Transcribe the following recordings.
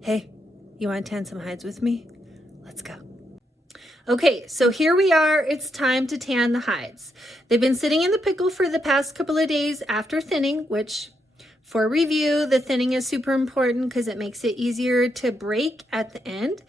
Hey, you want to tan some hides with me? Let's go. Okay, so here we are. It's time to tan the hides. They've been sitting in the pickle for the past couple of days after thinning, which for review, the thinning is super important because it makes it easier to break at the end.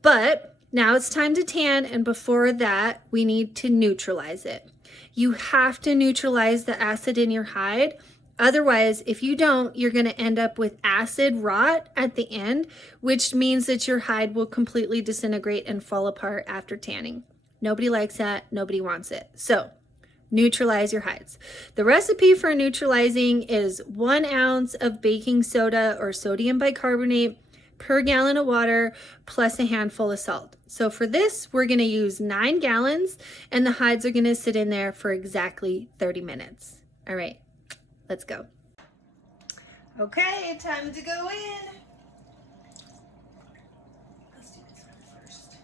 But now it's time to tan, and before that, we need to neutralize it. You have to neutralize the acid in your hide. Otherwise, if you don't, you're going to end up with acid rot at the end, which means that your hide will completely disintegrate and fall apart after tanning. Nobody likes that. Nobody wants it. So neutralize your hides. The recipe for neutralizing is 1 ounce of baking soda or sodium bicarbonate per gallon of water plus a handful of salt. So for this, we're going to use 9 gallons, and the hides are going to sit in there for exactly 30 minutes. All right. Let's go. Okay, time to go in. Let's do this one first.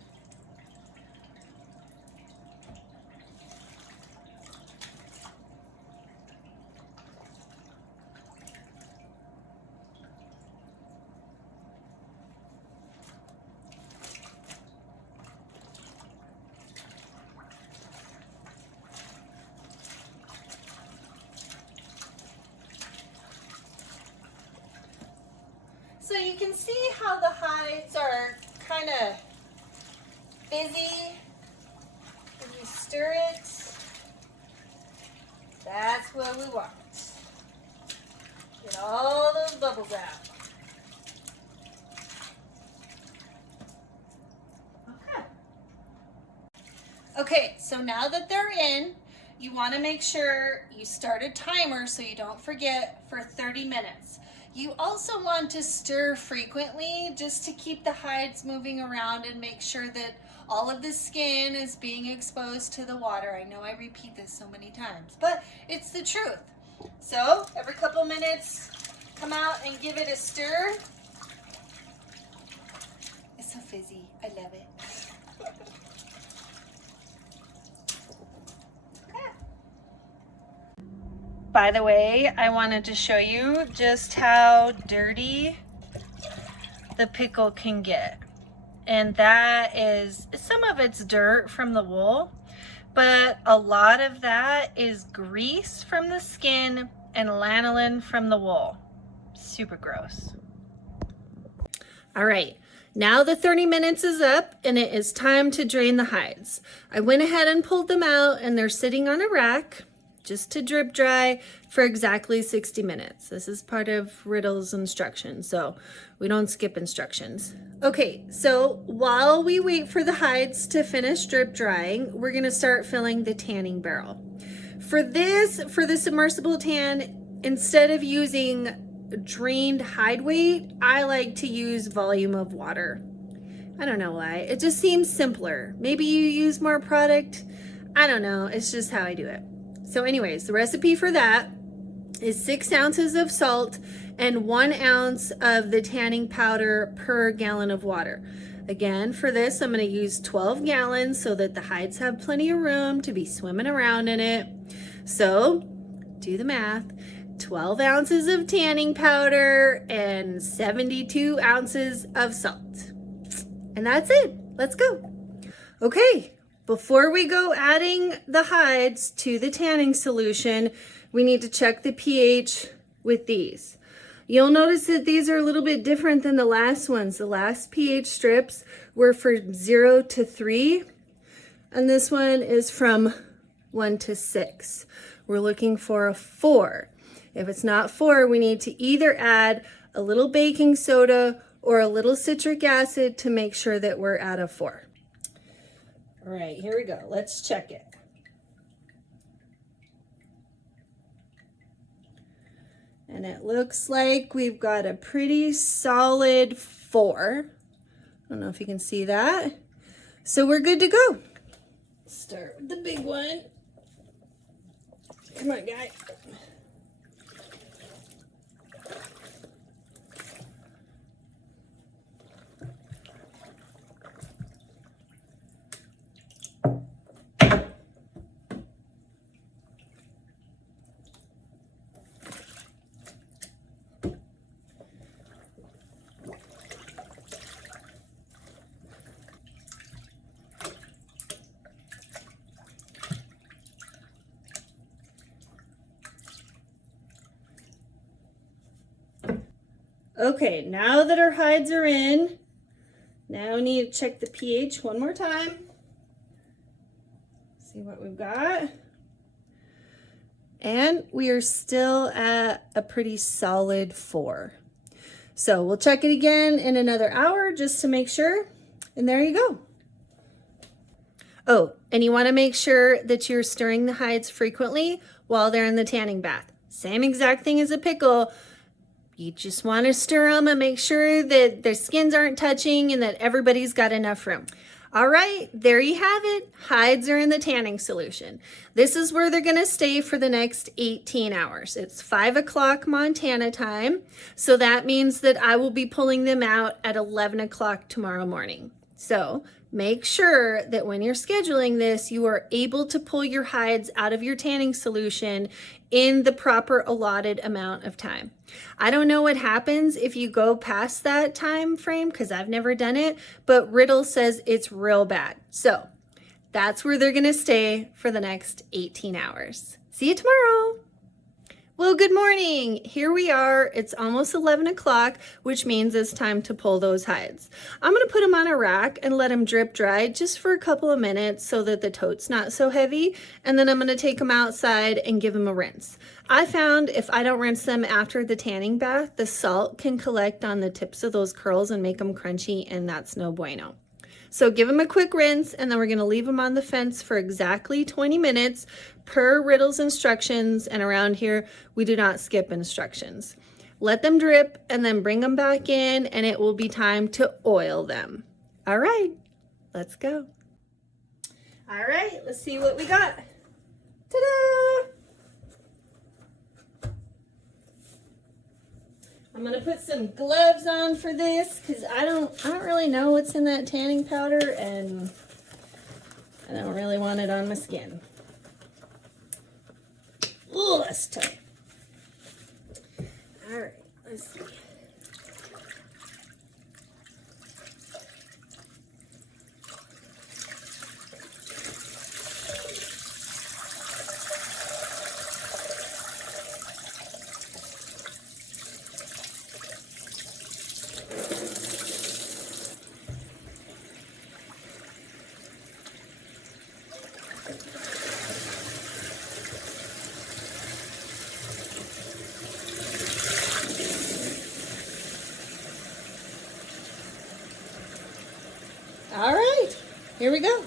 So you can see how the hides are kind of fizzy. When you stir it, that's what we want. Get all those bubbles out. Okay. Okay, so now that they're in, you want to make sure you start a timer so you don't forget for 30 minutes. You also want to stir frequently just to keep the hides moving around and make sure that all of the skin is being exposed to the water. I know I repeat this so many times, but it's the truth. So every couple minutes, come out and give it a stir. It's so fizzy. I love it. By the way, I wanted to show you just how dirty the pickle can get. And that is, some of it's dirt from the wool, but a lot of that is grease from the skin and lanolin from the wool. Super gross. All right, now the 30 minutes is up and it is time to drain the hides. I went ahead and pulled them out and they're sitting on a rack just to drip dry for exactly 60 minutes. This is part of Rittel's instructions, so we don't skip instructions. Okay, so while we wait for the hides to finish drip drying, we're gonna start filling the tanning barrel. For the submersible tan, instead of using drained hide weight, I like to use volume of water. I don't know why, it just seems simpler. Maybe you use more product, I don't know, it's just how I do it. So anyways, the recipe for that is 6 ounces of salt and 1 ounce of the tanning powder per gallon of water. Again, for this, I'm going to use 12 gallons so that the hides have plenty of room to be swimming around in it. So do the math. 12 ounces of tanning powder and 72 ounces of salt. And that's it. Let's go. Okay. Before we go adding the hides to the tanning solution, we need to check the pH with these. You'll notice that these are a little bit different than the last ones. The last pH strips were for 0 to 3, and this one is from 1 to 6. We're looking for a 4. If it's not 4, we need to either add a little baking soda or a little citric acid to make sure that we're at a 4. All right, here we go. Let's check it. And it looks like we've got a pretty solid 4. I don't know if you can see that. So we're good to go. Start with the big one. Come on, guy. Okay, now that our hides are in, now we need to check the pH one more time. See what we've got. And we are still at a pretty solid 4. So we'll check it again in another hour just to make sure. And there you go. Oh, and you want to make sure that you're stirring the hides frequently while they're in the tanning bath. Same exact thing as a pickle. You just want to stir them and make sure that their skins aren't touching and that everybody's got enough room. All right, there you have it. Hides are in the tanning solution. This is where they're going to stay for the next 18 hours. It's 5 o'clock Montana time, so that means that I will be pulling them out at 11 o'clock tomorrow morning. So make sure that when you're scheduling this, you are able to pull your hides out of your tanning solution in the proper allotted amount of time. I don't know what happens if you go past that time frame because I've never done it, but Rittel says it's real bad. So that's where they're gonna stay for the next 18 hours. See you tomorrow. Well, good morning. Here we are. It's almost 11 o'clock, which means it's time to pull those hides. I'm going to put them on a rack and let them drip dry just for a couple of minutes so that the tote's not so heavy. And then I'm going to take them outside and give them a rinse. I found if I don't rinse them after the tanning bath, the salt can collect on the tips of those curls and make them crunchy, and that's no bueno. So give them a quick rinse, and then we're gonna leave them on the fence for exactly 20 minutes per Rittel's instructions, and around here, we do not skip instructions. Let them drip, and then bring them back in, and it will be time to oil them. All right, let's go. All right, let's see what we got. Ta-da! I'm gonna put some gloves on for this because I don't really know what's in that tanning powder, and I don't really want it on my skin. Oh, that's tight. All right, let's see. All right, here we go.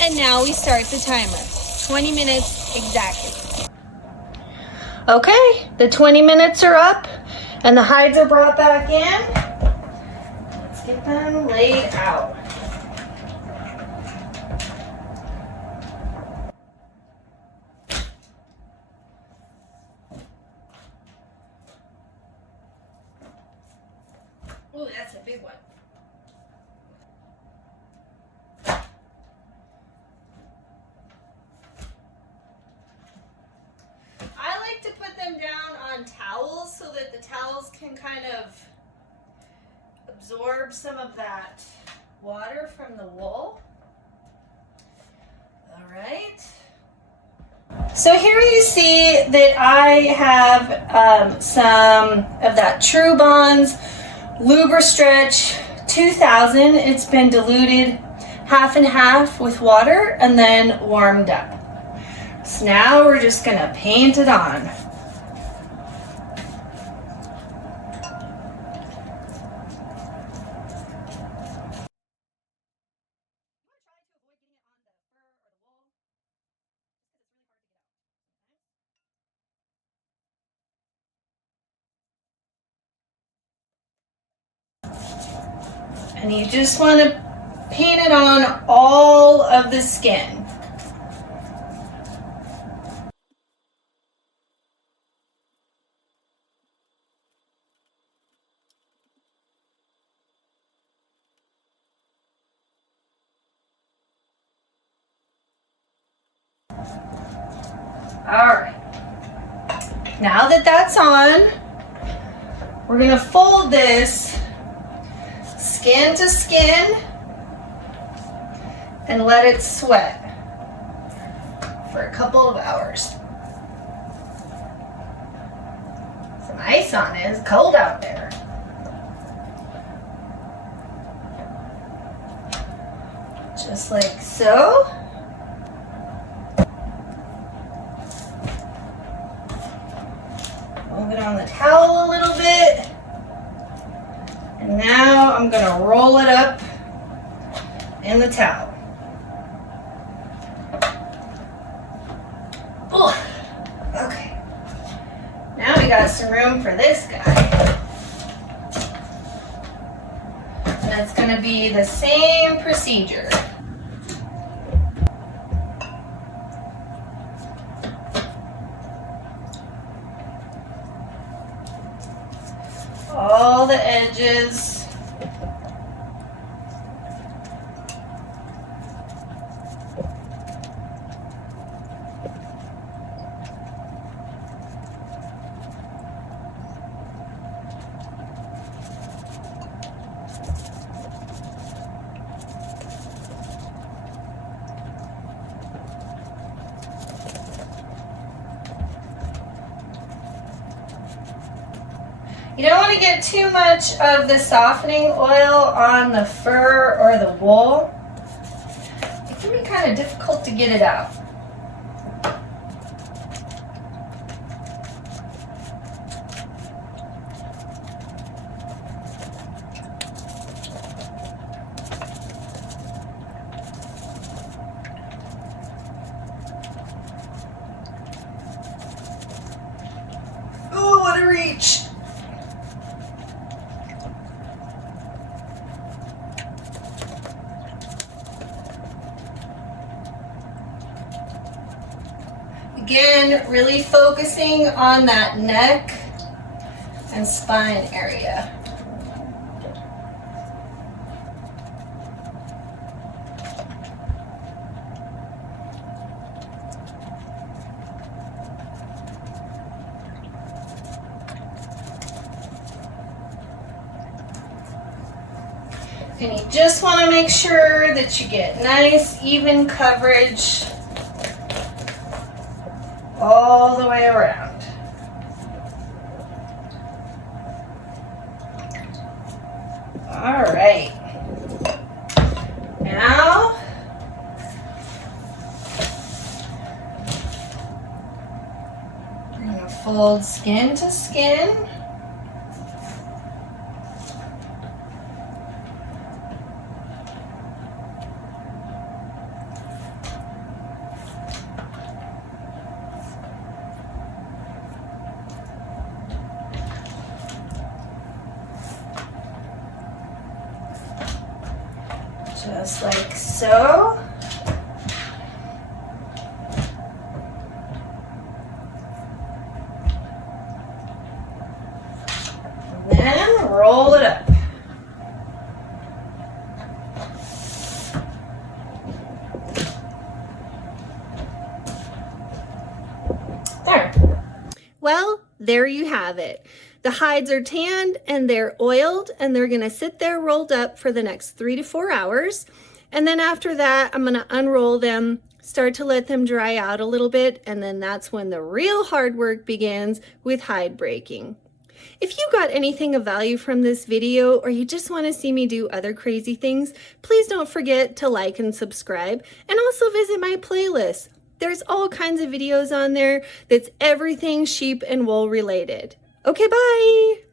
And now we start the timer. 20 minutes exactly. Okay, the 20 minutes are up and the hides are brought back in. Let's get them laid out. Oh, that's a big one. To put them down on towels so that the towels can kind of absorb some of that water from the wool. All right. So here you see that I have some of that Trubond's Lubri-Stretch 2000. It's been diluted half and half with water and then warmed up. So now we're just gonna paint it on. And you just want to paint it on all of the skin. All right. Now that that's on, we're going to fold this skin to skin and let it sweat for a couple of hours. Some ice on it. It's cold out there. Just like so. Move it on the towel a little bit. And now I'm going to roll it up in the towel. Oh, okay. Now we got some room for this guy. And it's going to be the same procedure. All the edges. You don't want to get too much of the softening oil on the fur or the wool. It can be kind of difficult to get it out. Oh, what a reach! Again, really focusing on that neck and spine area. And you just want to make sure that you get nice, even coverage all the way around. All right. Now, we're going to fold skin to skin. Just like so. And then roll it up. There. Well, there you have it. The hides are tanned and they're oiled, and they're gonna sit there rolled up for the next 3 to 4 hours. And then after that, I'm gonna unroll them, start to let them dry out a little bit, and then that's when the real hard work begins with hide breaking. If you got anything of value from this video, or you just want to see me do other crazy things, please don't forget to like and subscribe, and also visit my playlist. There's all kinds of videos on there that's everything sheep and wool related. Okay, bye.